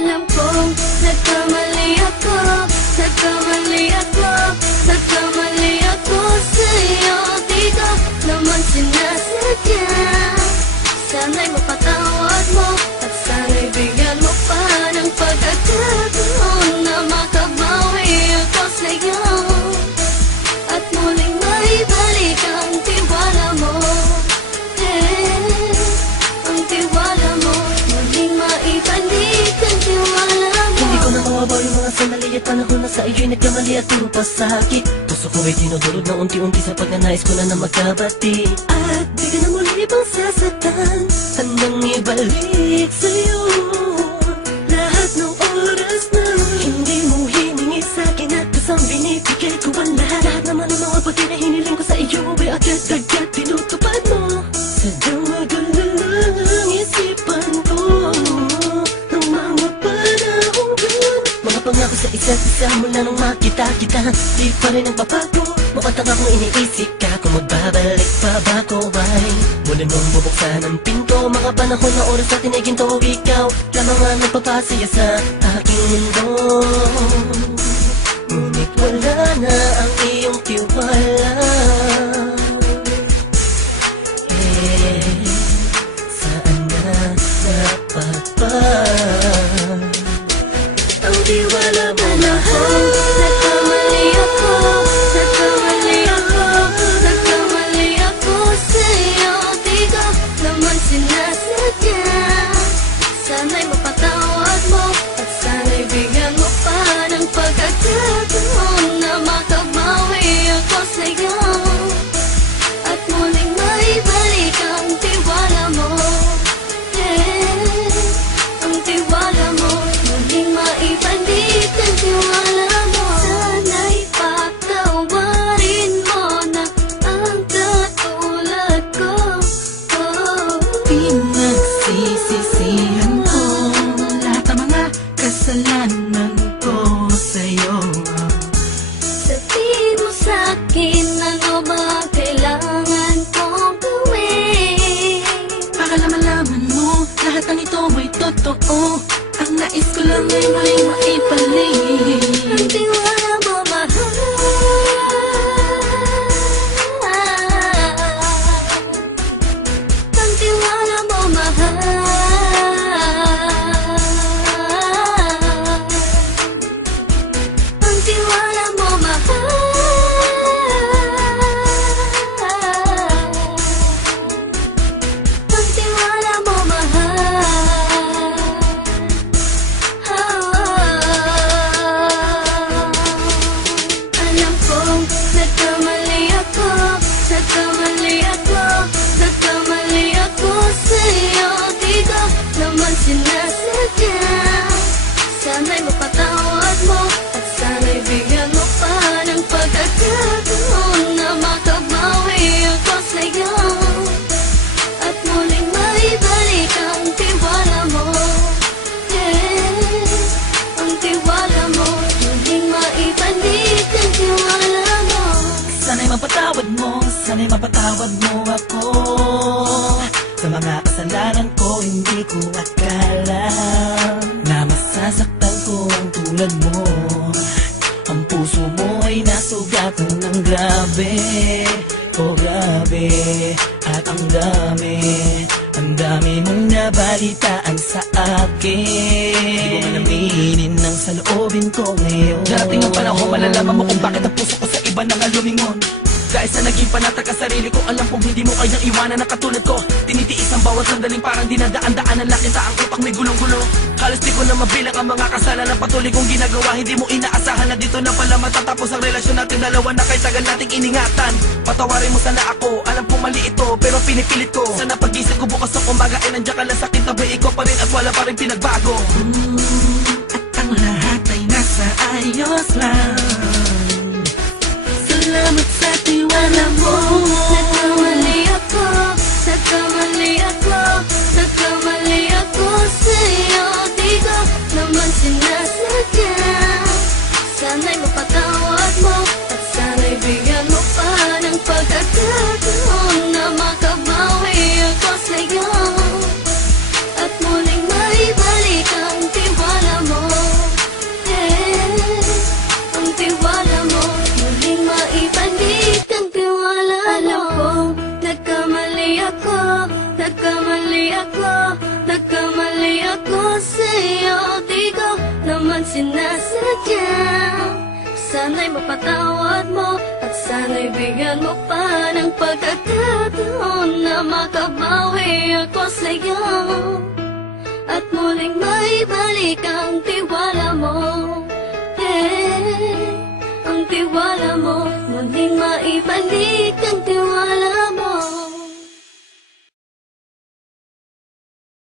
Alam kong nagkamali ako, nagkamali ako, nagkamali ako sa'yo. Di ko naman sinasadya. Sana'y mapatawad mo at sana'y bigyan mo pa ng pagkakataon na makabawi ako sa'yo at muling maibalik ang tiwala mo. Ang tiwala mo, muling maibalik ang tiwala mo. Hindi ko na mawabaw yung mga sandali at panahon na sa iyo'y nagkamali at puro pasakit. Puso ko ay dinudulog na unti-unti sa pagnanais ko na magkabati. At di ka na muli pang sasaktan, handang ibalik sa'yo lahat ng oras na hindi mo hiningi sa'kin at kasang binibigay ko ang lahat. Lahat naman ng mga pagkain na hiniling ko sa iyo ay agad-agad tinutupad mo. Sadyang magalang ang isipan ko ng mga panahong yun. Mga pangako sa isa't isa mula nung makita kita, di pa rin nagbabago. Mukhang akong iniisip ka kung magbabalik pa ba ko ay mula nung bubuksan ang pinto. Mga panahon na oras natin ay ginto. Ikaw lamang ang nagpapasaya sa aking mundo. Ngunit wala na ang iyong tiwala. Saan na napagpag ang tiwala mo mahal? Nagkamali ako, nagkamali ako, nagkamali ako sa'yo. Di ko naman sinasadya. Sana'y mapatawad mo at sana'y bigyan mo pa ng pagkakataon na makabawi ako sa'yo at muling maibalik ang tiwala mo. Ang tiwala mo, muling maibalik ang tiwala mo. Sana'y patawarin mo na ang katulad ko. Pinagsisisihan ko lahat ng mga kasalanan ko sa'yo. Sabihin mo sa'kin ano ba kailangan kong gawin. Baka malaman mo lahat ng ito ay totoo. Ang nais ko lang ay muling maibalik Ang tiwala mo mahal. Ang tiwala mo mahal. Ang tiwala mo mahal. Ang tiwala mo mahal. Alam kong nagkamali ako, nagkamali ako, nagkamali ako sa'yo. Di ko naman sinasadya. Sana'y mapatawad mo at sana'y bigyan mo pa ng pagkakataon na makabawi ako sa'yo at muling maibalik ang tiwala mo. Ang tiwala mo, muling maibalik ang tiwala mo. Sana'y mapatawad mo, sana'y mapatawad mo ako sa mga kasalanan ko. Hindi ko akala na masasaktan ko ang tulad mo. Ang puso mo ay nasugatan ng grabe, oh grabe. At ang dami mong nabalitaan sa akin. Di ko man aminin ang saloobin ko ngayon. Darating ang panahon, malalaman mo kung bakit ang puso ko sa iba nang lumingon. Dahil sa naging panatag ka sarili ko, alam kong hindi mo kayang iwanan na katulad ko. Tinitiis ang bawat sandaling parang dinadaan-daanan lang kita. Ang utak may gulong-gulo. Halos di ko na mabilang ang mga kasalanan patuloy kong ginagawa. Hindi mo inaasahan na dito na pala matatapos ang relasyon natin dalawa na kahit tagal nating iningatan. Patawarin mo sana ako, alam kong mali ito pero pinipilit ko. Sana pag-isip ko bukas ng umaga ay nandiyan ka lang sa akin, tabi ko pa rin at wala pa rin pinagbago. At ang lahat ay nasa ayos lang. Salamat sa tiwala mo. Nagkamali ako, nagkamali ako, nagkamali ako sa'yo. Di ko naman sinasadya. Sana'y mapatawad mo at sana'y bigyan mo pa ng pagkakataon na makabawi ako sa'yo at muling maibalik ang tiwala sa'yo, di ko naman sinasadya. Sana'y mapatawad mo at sana'y bigyan mo pa ng pagkakataon na makabawi ako sa'yo at muling maibalik ang tiwala mo. Ang tiwala mo muling maibalik.